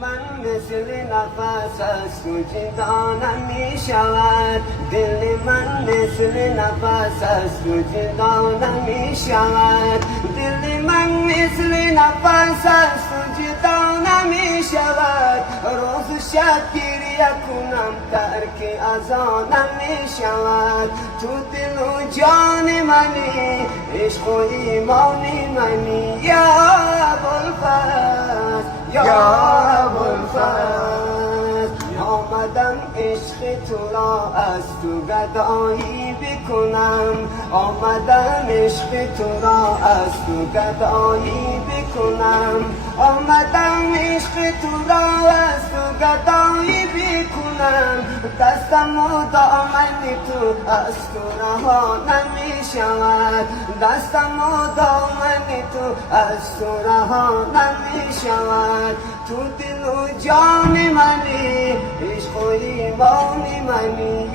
من مثل نفس از تو جدا نمی شود. دل من مثل نفس از تو جدا نمی شود. دل من مثل نفس از تو جدا نمی شود. روز شب گریه کنم ترک از آن نمی شود. تو دل و جان منی، عشق و ایمان منی یا ابوالفضل، یا ابوالفضل. آمدم عشق تو را از تو گدایی بکنم. آمدم عشق تو را از تو گدایی بکنم. آمدم عشق تو را از تو گدایی بکنم. دستم و دامن تو از تو رها نمی شود. دستم و دامن تو از تو رها نمی شود. تو دل و جان منی، عشق و ایمان منی